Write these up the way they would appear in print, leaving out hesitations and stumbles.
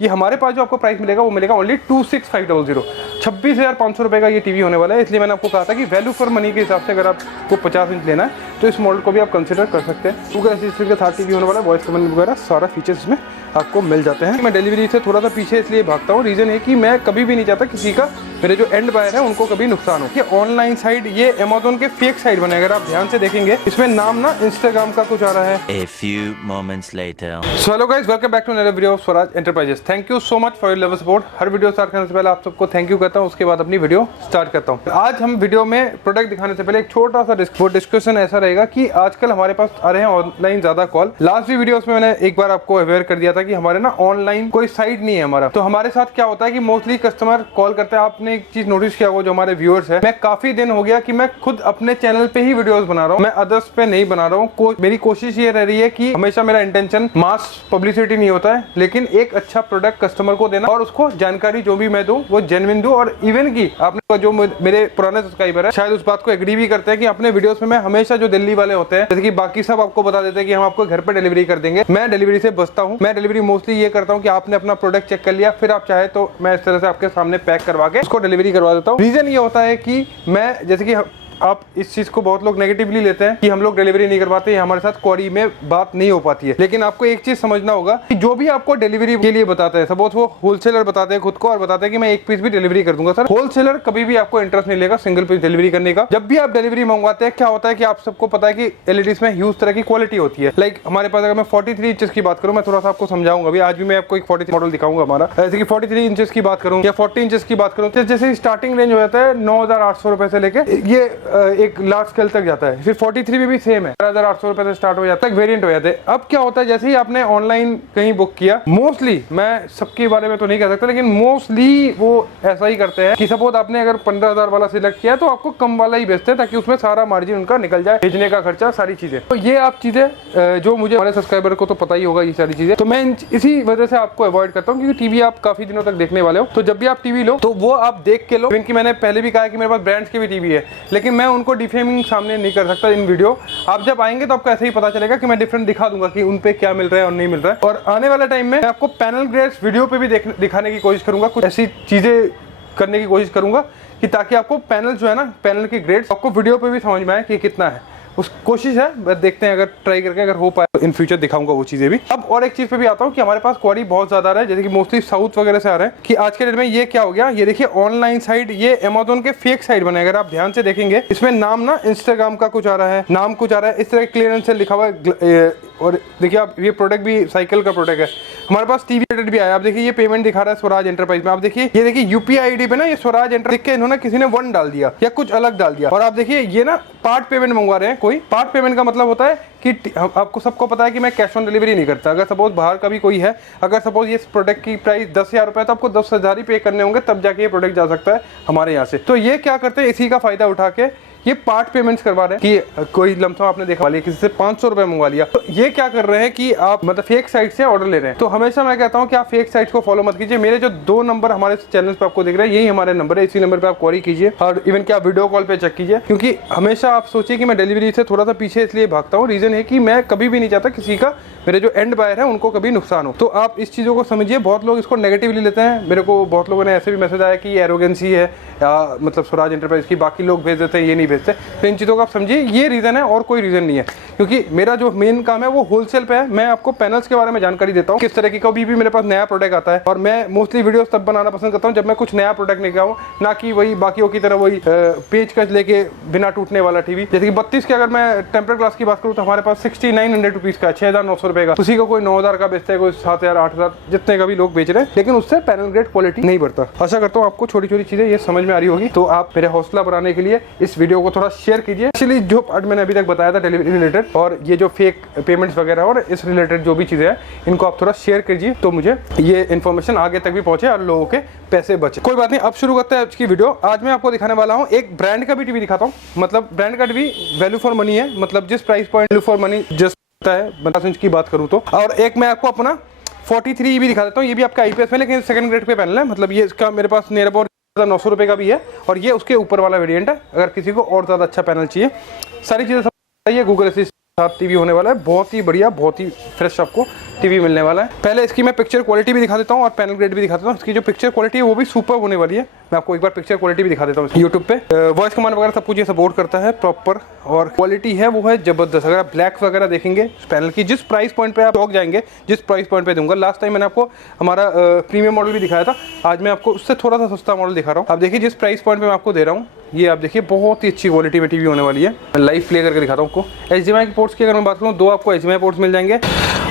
ये हमारे पास जो आपको प्राइस मिलेगा वो मिलेगा ओनली 26,500, 26,500 रुपये का ये टीवी होने वाला है। इसलिए मैंने आपको कहा था कि वैल्यू फॉर मनी के हिसाब से अगर आपको 50 इंच लेना है तो इस मॉडल को भी आप कंसिडर कर सकते हैं। गूगल असिस्टेंट के साथ टीवी होने वाला है, वॉइस कमांड वगैरह सारा फीचर्स इसमें आपको मिल जाते हैं। मैं डिलीवरी से थोड़ा सा पीछे इसलिए भागता हूँ, रीज़न है कि मैं कभी भी नहीं चाहता किसी का, मेरे जो एंड बायर है उनको कभी नुकसान हो। ये ऑनलाइन साइट, ये अमेज़न के फेक साइट बने, अगर आप ध्यान से देखेंगे इसमें नाम ना इंस्टाग्राम का कुछ आ रहा है। A few moments later. So hello guys, welcome back to another video of Swaraj enterprises. Thank you so much for your love support. हर वीडियो स्टार्ट करने से पहले आप सबको थैंक यू कहता हूँ, उसके बाद अपनी वीडियो स्टार्ट करता हूँ। आज हम वीडियो में प्रोडक्ट दिखाने से पहले एक छोटा सा डिस्कशन ऐसा रहेगा कि आजकल हमारे पास आ रहे हैं ऑनलाइन ज्यादा कॉल। लास्ट भी वीडियोस में मैंने एक बार आपको अवेयर कर दिया था कि हमारे ना ऑनलाइन कोई साइट नहीं है हमारा। तो हमारे साथ क्या होता है कि मोस्टली कस्टमर कॉल करते हैं। आपने एक चीज नोटिस किया होगा, जो हमारे व्यूअर्स है, मैं काफी दिन हो गया कि मैं खुद अपने चैनल पे ही वीडियोस बना रहा हूँ, मैं अदर्स पे नहीं बना रहा हूँ। मेरी कोशिश ये रह रही है कि हमेशा मेरा इंटेंशन मास पब्लिसिटी नहीं होता है, लेकिन एक अच्छा प्रोडक्ट कस्टमर को देना और उसको जानकारी जो भी मैं दूं वो जेन्युइन दूं। और इवन की आपने जो मेरे पुराने सब्सक्राइबर है शायद उस बात को एग्री भी करते हैं कि अपने वीडियोस में मैं हमेशा जो दिल्ली वाले होते हैं, जैसे कि बाकी सब आपको बता देते हैं कि हम आपको घर पे डिलीवरी कर देंगे, मैं डिलीवरी से बचता हूं। मैं डिलीवरी मोस्टली ये करता हूं कि आपने अपना प्रोडक्ट चेक कर लिया, फिर आप चाहे तो मैं इस तरह से आपके सामने पैक करवा के उसको डिलीवरी करवा देता हूं। रीजन ये होता है कि मैं, जैसे कि आप इस चीज को बहुत लोग नेगेटिवली लेते हैं कि हम लोग डिलीवरी नहीं करवाते, हमारे साथ क्वारी में बात नहीं हो पाती है। लेकिन आपको एक चीज समझना होगा कि जो भी आपको डिलीवरी के लिए बताते हैं, सपोज वो होलसेलर बताते हैं खुद को और बताते हैं कि मैं एक पीस भी डिलीवरी कर दूंगा। सर, होलसेलर कभी भी आपको इंटरेस्ट नहीं लेगा सिंगल पीस डिलीवरी करने का। जब भी आप डिलीवरी मंगवाते हैं, क्या होता है कि आप सबको पता है कि एलईडीज में ह्यूज तरह की क्वालिटी होती है। लाइक हमारे पास, अगर मैं 43 इंचेस की बात करूं, मैं थोड़ा सा आपको समझाऊंगा अभी। आज भी मैं आपको एक 43 मॉडल दिखाऊंगा हमारा। जैसे कि 43 इंचेस की बात करूं या 40 इंचेस की बात करूं, जैसे स्टार्टिंग रेंज हो जाता है 9,800 रुपए से लेके ये एक लार्ज स्केल तक जाता है। फिर 43 में भी सेम है, 11,800 रुपए से स्टार्ट हो जाता है, वेरिएंट हो जाते हैं। अब क्या होता है, जैसे ही आपने ऑनलाइन कहीं बुक किया, मोस्टली, मैं सबके बारे में तो नहीं कह सकता, लेकिन मोस्टली वो ऐसा ही करते हैं कि सपोज आपने अगर 15,000 वाला सिलेक्ट किया तो आपको कम वाला ही बेचते हैं ताकि उसमें सारा मार्जिन उनका निकल जाए, भेजने का खर्चा, सारी चीजें। तो ये आप चीजें जो मुझे, हमारे सब्सक्राइबर को तो पता ही होगा ये सारी चीजें, तो मैं इसी वजह से आपको अवॉइड करता हूँ। क्योंकि टीवी आप काफी दिनों तक देखने वाले हो, तो जब भी आप टीवी लो तो वो आप देख के लो। इनकी मैंने पहले भी कहा है कि मेरे पास ब्रांड्स के भी टीवी है, लेकिन मैं उनको डिफेमिंग सामने नहीं कर सकता इन वीडियो। आप जब आएंगे तो आपको ऐसे ही पता चलेगा कि मैं डिफरेंट दिखा दूंगा कि उन पे क्या मिल रहा है और नहीं मिल रहा है। और आने वाले टाइम में मैं आपको पैनल ग्रेड्स वीडियो पे भी दिखाने की कोशिश करूंगा, कुछ ऐसी चीजें करने की कोशिश करूंगा कि ताकि आपको पैनल जो है ना, पैनल के ग्रेड्स आपको वीडियो पे भी समझ में आए कि कितना है। उस कोशिश है, बस देखते हैं, अगर ट्राई करके अगर हो पाए तो इन फ्यूचर दिखाऊंगा वो चीजें भी। अब और एक चीज पे भी आता हूँ कि हमारे पास क्वारी बहुत ज्यादा आ रहा है, जैसे कि मोस्टली साउथ वगैरह से आ रहा है कि आज के डेट में ये क्या हो गया। ये देखिए ऑनलाइन साइट, ये अमेज़न के फेक साइट बने, अगर आप ध्यान से देखेंगे इसमें नाम ना इंस्टाग्राम का कुछ आ रहा है, नाम कुछ आ रहा है, इस तरह क्लियरेंस से लिखा हुआ है। और देखिए आप, ये प्रोडक्ट भी साइकिल का प्रोडक्ट है। हमारे पास टीवी रेटेड भी आया, आप देखिए ये पेमेंट दिखा रहा है स्वराज एंटरप्राइज में। आप देखिए, ये देखिए यूपीआई आईडी पे ना ये स्वराज एंटर लिख के इन्होंने किसी ने 1 डाल दिया या कुछ अलग डाल दिया। और आप देखिए ये ना पार्ट पेमेंट मंगवा रहे हैं। कोई पार्ट पेमेंट का मतलब होता है कि आपको सबको पता है कि मैं कैश ऑन डिलीवरी नहीं करता। अगर सपोज बाहर का भी कोई है, अगर सपोज ये प्रोडक्ट की प्राइस 10,000 रुपए है, तो आपको 10,000 ही पे करने होंगे, तब जाके ये प्रोडक्ट जा सकता है हमारे यहाँ से। तो ये क्या करते हैं, इसी का फायदा उठा के ये पार्ट पेमेंट्स करवा रहे हैं कि कोई लमसम आपने देखा लिया, किसी से 500 रुपए मंगवा लिया, तो ये क्या कर रहे हैं कि आप मतलब फेक साइट से ऑर्डर ले रहे हैं। तो हमेशा मैं कहता हूं कि आप फेक साइट्स को फॉलो मत कीजिए। मेरे जो 2 नंबर हमारे चैनल पे आपको दिख रहे हैं, यही हमारे नंबर है, इसी नंबर पे आप क्वेरी कीजिए और इवन क्या वीडियो कॉल पे चेक कीजिए। क्योंकि हमेशा आप सोचिए कि मैं डिलीवरी से थोड़ा सा पीछे इसलिए भागता हूँ, रीजन है कि मैं कभी भी नहीं चाहता किसी का, मेरे जो एंड बायर है उनको कभी नुकसान हो। तो आप इस चीज़ों को समझिए। बहुत लोग इसको नेगेटिवली लेते हैं। मेरे को बहुत लोगों ने ऐसे भी मैसेज आया कि ये एरोगेंसी है या मतलब स्वराज एंटरप्राइज की बाकी लोग भेज देते हैं, ये नहीं भेजते। तो इन चीज़ों को आप समझिए, ये रीज़न है और कोई रीज़न नहीं है। क्योंकि मेरा जो मेन काम है वो होलसेल पे है। मैं आपको पैनल्स के बारे में जानकारी देता हूँ, किस तरह की कभी भी मेरे पास नया प्रोडक्ट आता है। और मैं मोस्टली वीडियोस तब बनाना पसंद करता हूँ जब मैं कुछ नया प्रोडक्ट लेके आऊँ, ना कि वही बाकियों की तरह वही पेचकस लेके बिना टूटने वाला टीवी। जैसे कि 32 के अगर मैं टेम्पर ग्लास की बात करूँ तो हमारे पास 6900 रुपीज़ का, 6,900 रुपए का। उसी को कोई 9,000 का बेचता है, कोई 7,000, 8,000, जितने का भी लोग बेच रहे हैं, लेकिन उससे पैनल ग्रेड क्वालिटी नहीं बढ़ता। आशा करता हूँ आपको छोटी छोटी चीजें ये समझ में आ रही होगी। तो आप मेरे हौसला बढ़ाने के लिए इस वीडियो को थोड़ा शेयर कीजिए। एक्चुअली जो पार्ट मैंने अभी तक बताया था डिलीवरी रिलेटेड और ये जो फेक पेमेंट्स वगैरह और इस रिलेटेड जो भी चीजें हैं, इनको आप थोड़ा शेयर कीजिए, तो मुझे ये इन्फॉर्मेशन आगे तक भी पहुंचे और लोगों के पैसे बचे। कोई बात नहीं, अब शुरू करते हैं आज की वीडियो। आज मैं आपको दिखाने वाला हूँ एक ब्रांड का भी टीवी दिखाता हूँ। मतलब ब्रांड का टीवी वैल्यू फॉर मनी है, मतलब जिस price point value for money just है 50 इंच की बात करूँ तो। और एक मैं आपको अपना 43 भी दिखा देता हूँ। ये भी आपका आईपीएस में, लेकिन सेकंड ग्रेड पे पैनल है। मतलब ये इसका मेरे पास नियर अबाउट 900 रुपए का भी है और ये उसके ऊपर वाला वेरिएंट है, अगर किसी को और ज़्यादा अच्छा पैनल चाहिए। सारी चीज़ें सब चाहिए। गूगल असिस्टेंट साथ टीवी होने वाला है, बहुत ही बढ़िया, बहुत ही फ्रेश आपको टीवी मिलने वाला है। पहले इसकी मैं पिक्चर क्वालिटी भी दिखा देता हूँ और पैनल ग्रेड भी दिखा देता हूँ। इसकी जो पिक्चर क्वालिटी है वो भी सुपर होने वाली है। मैं आपको एक बार पिक्चर क्वालिटी भी दिखा देता हूँ। यूट्यूब पे वॉइस कमांड वगैरह सब कुछ ये सपोर्ट करता है प्रॉपर, और क्वालिटी है वो है जबरदस्त। अगर आप ब्लैक वगैरह देखेंगे पैनल की, जिस प्राइस पॉइंट पे आप टॉक जाएंगे, जिस प्राइस पॉइंट पे दूंगा, लास्ट टाइम मैंने आपको हमारा प्रीमियम मॉडल भी दिखाया था, आज मैं आपको उससे थोड़ा सा सस्ता मॉडल दिखा रहा हूँ। आप देखिए जिस प्राइस पॉइंट पे मैं आपको दे रहा हूँ, ये आप देखिए बहुत ही अच्छी क्वालिटी में टीवी होने वाली है। मैं लाइव प्ले करके दिखाता हूँ आपको। HDMI के पोर्ट्स की अगर मैं बात करूँ, 2 आपको HDMI पोर्ट्स मिल जाएंगे।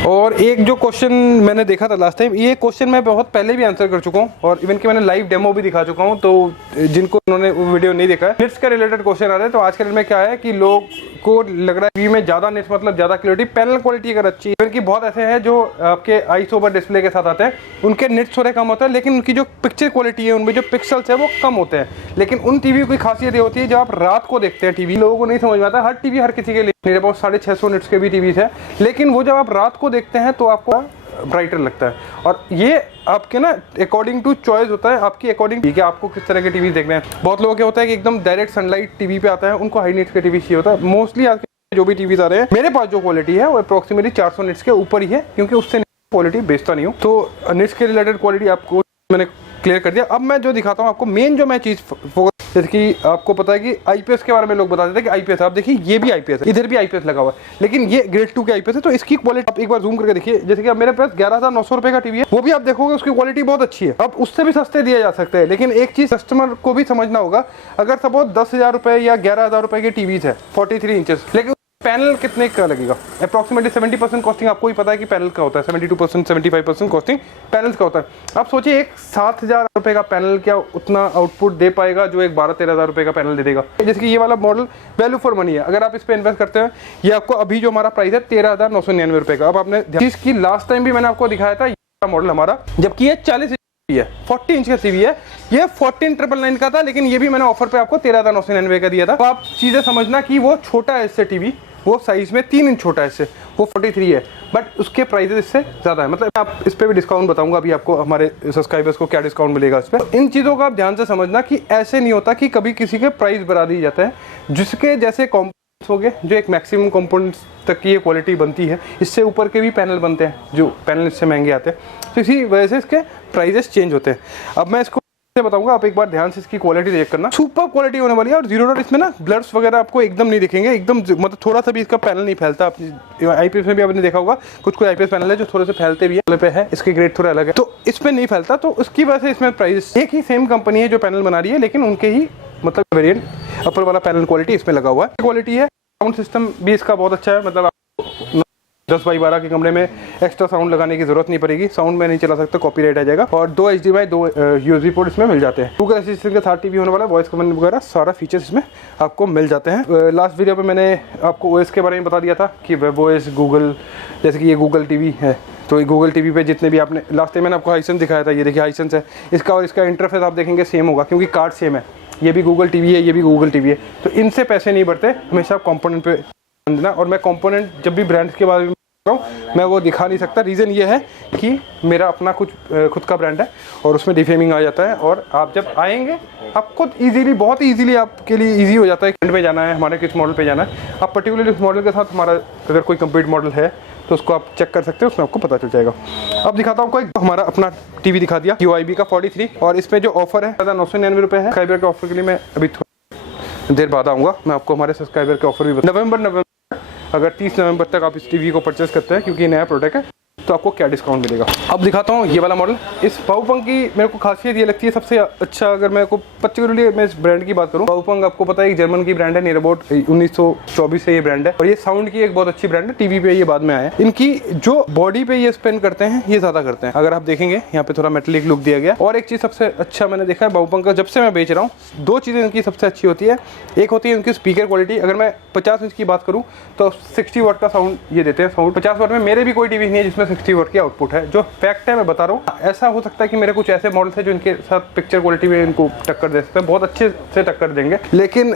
और एक जो क्वेश्चन मैंने देखा था लास्ट टाइम, ये क्वेश्चन मैं बहुत पहले भी आंसर कर चुका हूँ और इवन कि मैंने लाइव डेमो भी दिखा चुका हूँ। तो जिनको उन्होंने वो वीडियो नहीं देखा है, नेट्स का रिलेटेड क्वेश्चन आ रहे हैं। तो आज के डेट में क्या है कि लोग को लग रहा है टीवी में ज़्यादा नेट्स मतलब ज़्यादा क्लियरिटी, पैनल क्वालिटी अगर अच्छी है। इवन कि बहुत ऐसे हैं जो आपके आइस ओवर डिस्प्ले के साथ आते हैं, उनके नेट्स थोड़े कम होते हैं, लेकिन उनकी जो पिक्चर क्वालिटी है, उनमें जो पिक्सल्स है वो कम होते हैं। लेकिन उन टीवी की खासियत ये होती है, जब आप रात को देखते हैं टीवी, लोगों को नहीं समझ में आता। हर टीवी हर किसी के लिए, मेरे पास 650 निट्स के भी टीवी है, लेकिन वो जब आप रात को देखते हैं तो आपको ब्राइटर लगता है। और ये आपके ना अकॉर्डिंग टू चॉइस होता है, आपकी अकॉर्डिंग कि आपको किस तरह के टीवी देखने हैं। बहुत लोगों के होता है कि एकदम डायरेक्ट सनलाइट टीवी पे आता है, उनको हाई निट्स के टीवी चाहिए होता है। मोस्टली आज जो भी टीवीज आ रहे हैं, मेरे पास जो क्वालिटी है वो अप्रोक्सीमेटली 400 निट्स के ऊपर ही है, क्योंकि उससे क्वालिटी बेचता नहीं हूँ। तो निट्स के रिलेटेड क्वालिटी आपको मैंने क्लियर कर दिया। अब मैं जो दिखाता हूँ आपको, मेन जो मैं चीज़ फोकस, जैसे कि आपको पता है कि आईपीएस के बारे में लोग बताते थे कि आईपीएस, आप देखिए ये भी आईपीएस है, इधर भी आईपीएस लगा हुआ है, लेकिन ये ग्रेड 2 के आईपीएस है। तो इसकी क्वालिटी आप एक बार जूम करके देखिए। जैसे कि अब मेरे पास 11,900 रुपये का टीवी है, वो भी आप देखोगे उसकी क्वालिटी बहुत अच्छी है। अब उससे भी सस्ते दिए जा सकते हैं, लेकिन एक चीज़ कस्टमर को भी समझना होगा, अगर सपोज 10,000 रुपये या 11,000 रुपये की टीवीज है 43 इंचेस, लेकिन पैनल कितने का लगेगा? अप्रॉक्सीमेटली 70% कॉस्टिंग आपको ही पता है कि पैनल का होता है, 72% 75% कॉस्टिंग पैनल्स का होता है। आप सोचिए एक 7,000 रुपये का पैनल क्या उतना आउटपुट दे पाएगा जो एक 12-13,000 रुपये का पैनल दे देगा। जैसे कि ये वाला मॉडल वैल्यू फॉर मनी है, अगर आप इस पर इन्वेस्ट करते हैं, ये आपको अभी जो हमारा प्राइस है 13,999 रुपये का। अब आपने चीज़ की लास्ट टाइम भी मैंने आपको दिखाया था, ये मॉडल हमारा, जबकि ये 40 है, 40 इंच का टीवी है, ये 14,999 का था, लेकिन ये भी मैंने ऑफर पे आपको 13,999 का दिया था। तो आप चीज़ें समझना कि वो छोटा है इससे टीवी, वो साइज में 3 इंच छोटा है इससे, वो 43 है, बट उसके प्राइसेस इससे ज़्यादा है। मतलब आप इस पर भी डिस्काउंट बताऊंगा अभी आपको, हमारे सब्सक्राइबर्स को क्या डिस्काउंट मिलेगा इस पर। इन चीज़ों का आप ध्यान से समझना कि ऐसे नहीं होता कि कभी किसी के प्राइस बढ़ा दी जाता है, जिसके जैसे कॉम्पोनेंट्स हो गए, जो एक मैक्सिमम कॉम्पोनेंट्स तक की ये क्वालिटी बनती है, इससे ऊपर के भी पैनल बनते हैं, जो पैनल इससे महंगे आते हैं, तो इसी वजह से इसके प्राइजेस चेंज होते हैं। अब मैं इसको बताऊंगा, आप एक बार ध्यान से इसकी क्वालिटी चेक करना, सुपर क्वालिटी होने वाली है। और जीरो डॉट इसमें ना ब्लर्स वगैरह आपको एकदम नहीं दिखेंगे, एकदम मतलब थोड़ा सा भी इसका पैनल नहीं फैलता। आईपीएस में भी आपने देखा होगा, कुछ आईपीएस पैनल है जो थोड़े से फैलते भी है, पे है, इसके ग्रेड थोड़ा अलग है, तो इसमें नहीं फैलता। तो उसकी वजह से इसमें प्राइस, एक ही सेम कंपनी है जो पैनल बना रही है, लेकिन उनके ही मतलब वेरिएंट अपर वाला पैनल क्वालिटी इसमें लगा हुआ है। क्वालिटी है, साउंड सिस्टम भी इसका बहुत अच्छा है, मतलब 10x12 के कमरे में एक्स्ट्रा साउंड लगाने की जरूरत नहीं पड़ेगी। साउंड में नहीं चला सकता, कॉपीराइट आ जाएगा। और 2 HDMI 2 USB पोर्ट इसमें मिल जाते हैं। गूगल असिस्टेंट के साथ टीवी होने वाला है, वॉइस कमांड वगैरह सारा फीचर्स इसमें आपको मिल जाते हैं। लास्ट वीडियो पे मैंने आपको OS के बारे में बता दिया था कि वेब OS गूगल, जैसे कि ये गूगल टीवी है, तो गूगल टीवी पे जितने भी आपने लास्ट टाइम मैंने आपको हाइसेंस दिखाया था, ये देखिए हाइसेंस है इसका, और इसका इंटरफेस आप देखेंगे सेम होगा, क्योंकि कार्ड सेम है। ये भी गूगल टीवी है, ये भी गूगल टीवी है, तो इनसे पैसे नहीं बढ़ते। हमेशा आप कॉम्पोनेंट पे ध्यान देना। और मैं कॉम्पोनेंट जब भी ब्रांड्स के बारे में मैं वो दिखा नहीं सकता, रीज़न ये है कि मेरा अपना कुछ खुद का ब्रांड है और उसमें डिफेमिंग आ जाता है। और आप जब आएंगे, आप खुद इजीली, बहुत ईजीली आपके लिए इजी हो जाता है कि पे जाना है, हमारे किस मॉडल पे जाना है। आप पर्टिकुलरली उस मॉडल के साथ हमारा अगर कोई कंप्लीट मॉडल है तो उसको आप चेक कर सकते हो, उसमें आपको पता चल जाएगा। अब दिखाता हूँ कोई, हमारा अपना टीवी दिखा दिया QIB का 43, और इसमें जो ऑफर है 999 रुपये है। सब्सक्राइबर के ऑफर के लिए मैं अभी थोड़ी देर बाद आऊँगा, मैं आपको हमारे सब्सक्राइबर के ऑफर भी नवंबर अगर 30 नवंबर तक आप इस टीवी को परचेस करते हैं, क्योंकि नया प्रोडक्ट है, तो आपको क्या डिस्काउंट मिलेगा। अब दिखाता हूँ ये वाला मॉडल। इस बाओपंग की मेरे को खासियत ये लगती है सबसे अच्छा, अगर मैं को पर्टिकुलरली मैं इस ब्रांड की बात करूँ, बाओपंग आपको पता है एक जर्मन की ब्रांड है, नियर अबाउट 1924 से ये ब्रांड है, और ये साउंड की एक बहुत अच्छी ब्रांड है। टीवी पे ये बाद में आया है। इनकी जो बॉडी पे ये स्पेंड करते हैं, ये ज़्यादा करते हैं। अगर आप देखेंगे यहाँ पे थोड़ा मेटेलिक लुक दिया गया। और एक चीज़ सबसे अच्छा मैंने देखा है बाओपंग का, जब से मैं बेच रहा हूँ, 2 चीज़ें इनकी सबसे अच्छी होती है। एक होती है उनकी स्पीकर क्वालिटी। अगर मैं 50 इंच की बात करूँ तो 60 वाट का साउंड ये देते हैं। साउंड 50 वाट में मेरे भी कोई टीवी नहीं है जिसमें 60 वाट की आउटपुट है, जो फैक्ट है, मैं बता रहा हूँ। ऐसा हो सकता है कि मेरे कुछ ऐसे मॉडल्स हैं जो इनके साथ पिक्चर क्वालिटी में इनको टक्कर दे सकते हैं, बहुत अच्छे से टक्कर देंगे, लेकिन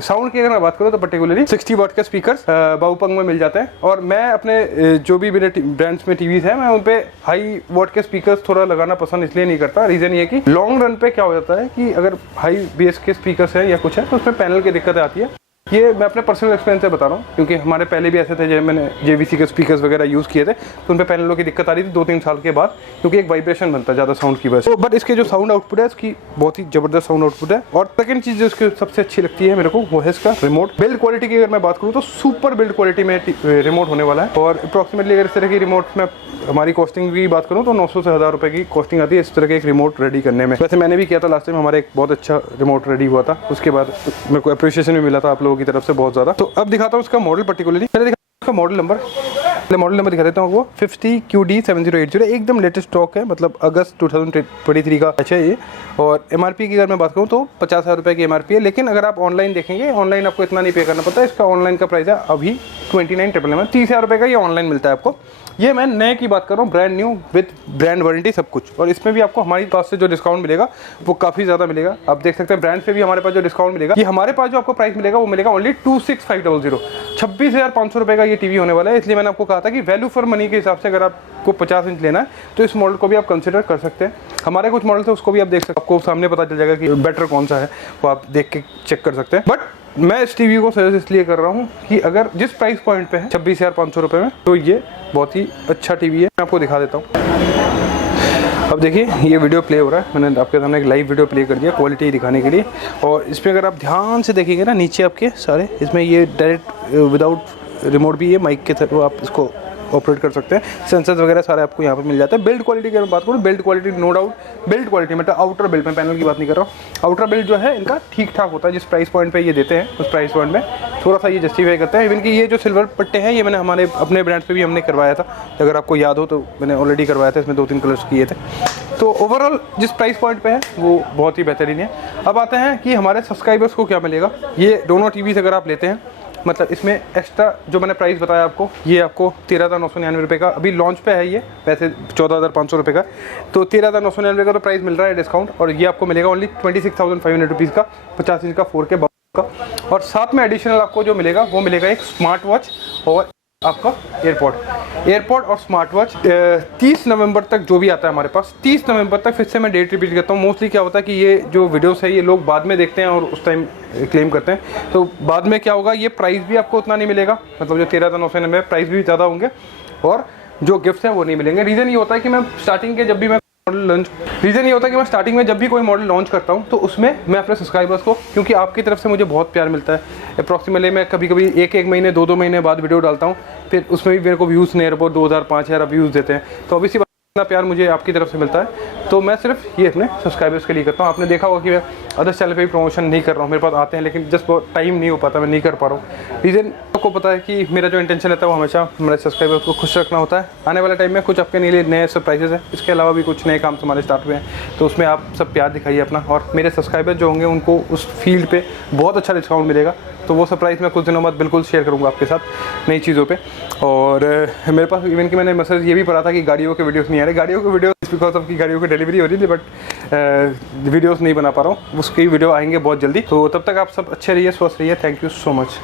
साउंड की अगर मैं बात करूँ तो पर्टिकुलरली 60 वाट के स्पीकर्स बाओपंग में मिल जाते हैं। और मैं अपने जो भी मेरे ब्रांड्स में टीवीज हैं, मैं उन पे हाई वाट के स्पीकर्स थोड़ा लगाना पसंद इसलिए नहीं करता। रीजन ये कि लॉन्ग रन पे क्या हो जाता है कि अगर हाई बेस के स्पीकर्स हैं या कुछ है तो उसमें पैनल की दिक्कत आती है। ये मैं अपने पर्सनल एक्सपीरियंस से बता रहा हूँ, क्योंकि हमारे पहले भी ऐसे थे जब मैंने JVC के स्पीकर्स वगैरह यूज़ किए थे, तो उन पे पैनलों की दिक्कत आ रही थी 2-3 साल के बाद, क्योंकि एक वाइब्रेशन बनता है ज़्यादा साउंड की वजह से। तो बट इसके जो साउंड आउटपुट है इसकी बहुत ही ज़बरदस्त साउंड आउटपुट है। और सेकंड चीज़ जो इसकी सबसे अच्छी लगती है मेरे को वो है इसका रिमोट। बिल्ड क्वालिटी की अगर मैं बात करूँ तो सुपर बिल्ड क्वालिटी में रिमोट होने वाला है। और अप्रॉक्सीमेटली अगर इस तरह की रिमोट में हमारी कॉस्टिंग की बात करूँ तो 900 से 1000 रुपये की कॉस्टिंग आती है इस तरह के एक रिमोट रेडी करने में। वैसे मैंने भी किया था लास्ट टाइम, हमारा एक बहुत अच्छा रिमोट रेडी हुआ था, उसके बाद मेरे को अप्रिशिएशन भी मिला था आप लोगों की तरफ से बहुत ज़्यादा। तो अब दिखाता हूँ इसका मॉडल पर्टिकुलरली, पहले दिखाता हूँ इसका मॉडल नंबर दिखा देता हूँ। वो 50QD7080 एकदम लेटेस्ट स्टॉक है, मतलब अगस्त 2023 का अच्छा है ये। और MRP की अगर मैं बात करूँ तो 50,000 रुपये की MRP है, लेकिन अगर आप ऑनलाइन देखेंगे, ऑनलाइन आपको इतना नहीं पे करना पड़ता है। इसका ऑनलाइन का प्राइस है अभी 29,999 में, 30,000 रुपये का ये ऑनलाइन मिलता है आपको। ये मैं नए की बात कर रहा हूँ, brand new with brand warranty सब कुछ। और इसमें भी आपको हमारी पास से जो डिस्काउंट मिलेगा वो काफ़ी ज़्यादा मिलेगा। आप देख सकते हैं ब्रांड से भी हमारे पास जो डिस्काउंट मिलेगा, ये हमारे पास जो आपको प्राइस मिलेगा वो मिलेगा ओनली 26,500, 26,500 रुपये का ये टीवी होने वाला है। इसलिए मैंने आपको कहा था कि वैल्यू फॉर मनी के हिसाब से अगर आपको 50 इंच लेना है तो इस मॉडल को भी आप कंसिडर कर सकते हैं। हमारे कुछ मॉडल थे उसको भी आप देख सकते हैं, आपको सामने पता चल जाएगा कि बेटर कौन सा है, वो आप देख के चेक कर सकते हैं। बट मैं इस टीवी को सजेस्ट इसलिए कर रहा हूँ कि अगर जिस प्राइस पॉइंट पे है 26,500 रुपये में, तो ये बहुत ही अच्छा टीवी है। मैं आपको दिखा देता हूँ। अब देखिए ये वीडियो प्ले हो रहा है, मैंने आपके सामने एक लाइव वीडियो प्ले कर दिया क्वालिटी दिखाने के लिए। और इसमें अगर आप ध्यान से देखेंगे ना, नीचे आपके सारे इसमें ये डायरेक्ट विदाउट रिमोट भी है, माइक के थ्रू आप इसको ऑपरेट कर सकते हैं। सेंसर्स वगैरह सारे आपको यहाँ पर मिल जाते हैं। बिल्ड क्वालिटी की अगर बात करूँ, build quality no doubt, build quality मतलब आउटर बिल्ड में, पैनल की बात नहीं कर रहा हूँ, आउटर बिल्ड जो है इनका ठीक ठाक होता है। जिस प्राइस पॉइंट पे ये देते हैं उस प्राइस पॉइंट में थोड़ा सा ये जस्टिफाई करते हैं। इवन कि ये जो सिल्वर पट्टे हैं ये मैंने हमारे अपने ब्रांड्स पे भी हमने करवाया था, अगर आपको याद हो तो मैंने ऑलरेडी करवाया था, इसमें 2-3 कलर्स किए थे। तो ओवरऑल जिस प्राइस पॉइंट पे है वो बहुत ही बेहतरीन है। अब आते हैं कि हमारे सब्सक्राइबर्स को क्या मिलेगा। ये दोनों टीवीज़ अगर आप लेते हैं, मतलब इसमें एक्स्ट्रा जो मैंने प्राइस बताया आपको, ये आपको 13,999 रुपये का अभी लॉन्च पे है, ये वैसे 14,500 रुपये का, तो 13,999 का तो प्राइस मिल रहा है डिस्काउंट। और ये आपको मिलेगा ओनली 26,500 रुपीज़ का 50 इंच का 4K का। और साथ में एडिशनल आपको जो मिलेगा वो मिलेगा एक स्मार्ट वॉच और आपका एयरपॉड और स्मार्ट वॉच। 30 नवंबर तक जो भी आता है हमारे पास, 30 नवंबर तक, फिर से मैं डेट रिपीट करता हूँ। मोस्टली क्या होता है कि ये जो वीडियोस है ये लोग बाद में देखते हैं और उस टाइम क्लेम करते हैं, तो बाद में क्या होगा, ये प्राइस भी आपको उतना नहीं मिलेगा, मतलब जो 13,999 प्राइस भी ज़्यादा होंगे और जो गिफ्ट्स हैं वो नहीं मिलेंगे। रीज़न ये होता है कि मैं स्टार्टिंग के जब भी मैं स्टार्टिंग में जब भी कोई मॉडल लॉन्च करता हूं तो उसमें मैं अपने सब्सक्राइबर्स को, क्योंकि आपकी तरफ से मुझे बहुत प्यार मिलता है, अप्रॉक्सीमेटली मैं कभी-कभी एक महीने 2-2 महीने बाद वीडियो डालता हूं, फिर उसमें भी मेरे को व्यूज़ नहीं, बहुत 2,000-5,000 व्यूज़ देते हैं, तो ऑब्वियसली इतना प्यार मुझे आपकी तरफ से मिलता है। तो मैं सिर्फ ये अपने सब्सक्राइबर्स के लिए करता हूँ। आपने देखा होगा कि मैं अदर्स चैनल पे भी प्रमोशन नहीं कर रहा हूँ, मेरे पास आते हैं लेकिन जस्ट बहुत टाइम नहीं हो पाता, मैं नहीं कर पा रहा हूँ। रीज़न आपको पता है कि मेरा जो इंटेंशन रहता है वो हमेशा हमारे सब्सक्राइबर्स को खुश रखना होता है। आने वाले टाइम में कुछ आपके लिए नए सरप्राइजेस हैं, इसके अलावा भी कुछ नए काम हमारे स्टार्ट हुए हैं, तो उसमें आप सब प्यार दिखाइए अपना। और मेरे सब्सक्राइबर जो होंगे उनको उस फील्ड पे बहुत अच्छा डिस्काउंट मिलेगा, तो वो सरप्राइज़ मैं कुछ दिनों बाद बिल्कुल शेयर करूँगा आपके साथ नई चीज़ों पे। और मेरे पास इवन कि मैंने मैसेज ये भी पढ़ा था कि गाड़ियों के वीडियोस नहीं आ रहे, गाड़ियों के वीडियो बिकॉज ऑफ की गाड़ियों की डिलीवरी हो रही थी, बट वीडियोस नहीं बना पा रहा हूँ, उसकी वीडियो आएंगे बहुत जल्दी। तो तब तक आप सब अच्छे रहिए, स्वस्थ रहिए। Thank you so much.